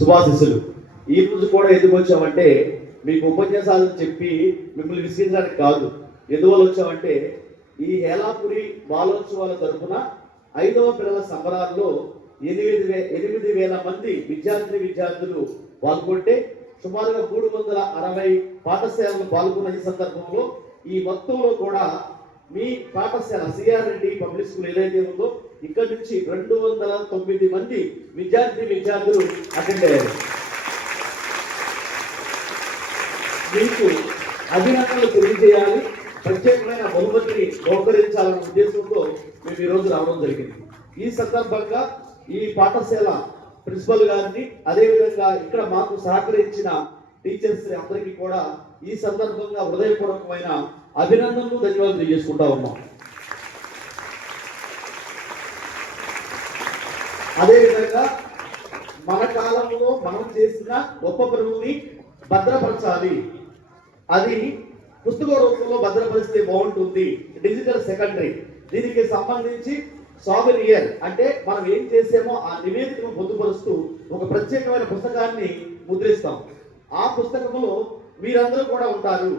శుభాశిస్సులు. ఈ రోజు కూడా ఎందుకు వచ్చామంటే మీకు ఉపన్యాసాలు చెప్పి మిమ్మల్ని విసిరించడానికి కాదు. ఎందువల్ల వచ్చామంటే ఈ హేలాపురి బాలోత్సవాల తరఫున 5వ పిల్లల సంబరాల్లో 8,000 మంది విద్యార్థులు పాల్గొంటే సుమారుగా 360 పాఠశాలలు పాల్గొన్న ఈ సందర్భంలో ఈ మొత్తంలో కూడా మీ పాఠశాల సిఆర్ రెడ్డి పబ్లిక్ స్కూల్ ఏదైతే ఉందో ఇక్కడ నుంచి 209 మంది విద్యార్థులు అటెండ్ అయ్యారు. మీకు అభినందనలు తెలియజేయాలి, ప్రత్యేకమైన బహుమతిని బహుకరించాలన్న ఉద్దేశంతో మేము ఈరోజు రావడం జరిగింది. ఈ సందర్భంగా ఈ పాఠశాల ప్రిన్సిపల్ గారిని, అదేవిధంగా ఇక్కడ మాకు సహకరించిన టీచర్స్ అందరికీ కూడా ఈ సందర్భంగా హృదయపూర్వకమైన అభినందనలు, ధన్యవాదాలు తెలియజేసుకుంటా ఉన్నాం. అదేవిధంగా మన కాలంలో మనం చేసిన గొప్ప పనుల్ని భద్రపరచాలి. అది పుస్తక రూపంలో భద్రపరిస్తే బాగుంటుంది. డిజిటల్ సెకండరీ దీనికి సంబంధించి సావెనియర్ అంటే మనం ఏం చేసామో ఆ నివేదికను పొందుపరుస్తూ ఒక ప్రత్యేకమైన పుస్తకాన్ని ముద్రిస్తాం. ఆ పుస్తకంలో మీరందరూ కూడా ఉంటారు.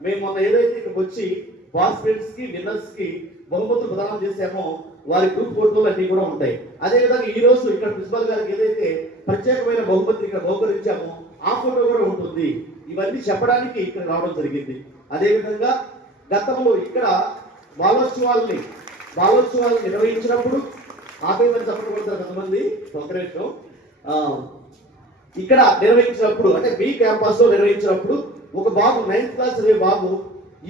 మేము మొన్న ఏదైతే ఇక్కడికి వచ్చి పార్టిసిపెంట్స్ కి విన్నర్స్ కి బహుమతులు ప్రదానం చేశామో వారి గ్రూప్ ఫోటోలు అన్ని కూడా ఉంటాయి. అదేవిధంగా ఈ రోజు ఇక్కడ ప్రిన్సిపల్ గారికి ఏదైతే ప్రత్యేకమైన బహుమతి ఇక్కడ బహుకరించామో ఆ ఫోటో కూడా ఉంటుంది. ఇవన్నీ చెప్పడానికి ఇక్కడ రావడం జరిగింది. అదేవిధంగా గతంలో ఇక్కడ బాలోత్సవాలు నిర్వహించినప్పుడు ఆపేమని చెప్పబడతారు కొంతమంది ఒకరేషం ఇక్కడ నిర్వహించినప్పుడు అంటే బి క్యాంపస్ లో నిర్వహించినప్పుడు ఒక బాబు 9th క్లాస్ అనే బాబు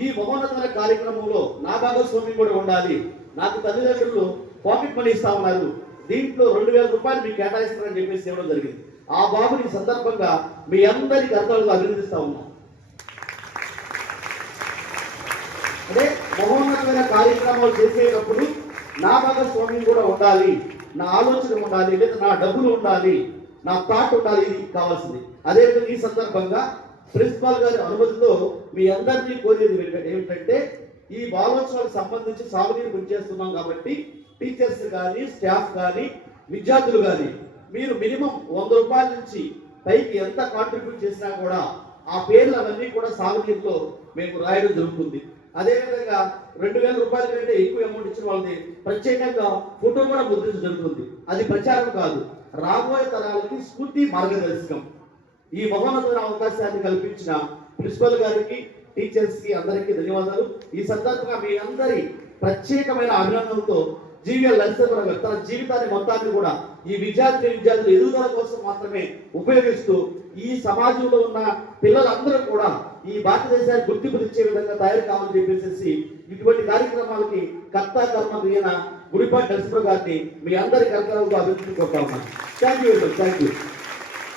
ఈ మహోన్నతమైన కార్యక్రమంలో నా భాగస్వామ్యం కూడా ఉండాలి, నాకు తల్లిదండ్రులు పాకెట్ మనీ ఇస్తా ఉన్నారు, దీంట్లో 2,000 రూపాయలు మీకు కేటాయిస్తారని చెప్పేసి ఇవ్వడం జరిగింది. ఆ బాబుని సందర్భంగా మీ అందరి కర్తవ్యాలు అభినందిస్తా ఉన్నాం. అదే మహోన్నతమైన కార్యక్రమాలు చేసేటప్పుడు నా భాగస్వామ్యం కూడా ఉండాలి, నా ఆలోచన ఉండాలి, లేదా నా డబ్బులు ఉండాలి, నా థాట్ ఉండాలి, ఇది కావాల్సింది. అదేవిధంగా ఈ సందర్భంగా ప్రిన్సిపాల్ గారి అనుమతితో మీ అందరినీ కోరేది ఏమిటంటే ఈ బాలోత్సవాలకు సంబంధించి సాగునీరు పనిచేస్తున్నాం కాబట్టి టీచర్స్ కానీ స్టాఫ్ కానీ విద్యార్థులు కానీ మీరు మినిమం 100 రూపాయల నుంచి పైకి ఎంత కాంట్రిబ్యూట్ చేసినా కూడా ఆ పేర్లు అవన్నీ కూడా సాగునీరులో మేము రాయడం జరుగుతుంది. అదేవిధంగా 2,000 రూపాయల కంటే ఎక్కువ అమౌంట్ ఇచ్చిన వాళ్ళని ప్రత్యేకంగా ఫోటో కూడా ముద్రించడం జరుగుతుంది. అది ప్రచారం కాదు, రాబోయే తరాలకి స్ఫూర్తి మార్గదర్శకం. ఈ మహోన్నతమైన అవకాశాన్ని కల్పించిన ప్రిన్సిపల్ గారికి, టీచర్స్ కి అందరికీ ధన్యవాదాలు. ఈ సందర్భంగా మీ అందరి ప్రత్యేకమైన అభినందనలతో జీవీఎల్ నరసింహరావు గారు తన జీవితాన్ని మొత్తాన్ని కూడా ఈ విద్యార్థుల ఎదుగుదల కోసం మాత్రమే ఉపయోగిస్తూ ఈ సమాజంలో ఉన్న పిల్లలందరూ కూడా ఈ భారతదేశానికి గుర్తింపు ఇచ్చే విధంగా తయారు కావాలని చెప్పేసి ఇటువంటి కార్యక్రమాలకి కర్త కర్మ గుడిపాటి నరసింహరావు గారిని మీ అందరి కర్తవ్యంలో అభివృద్ధి కోరుతా ఉన్నాను. Thank you.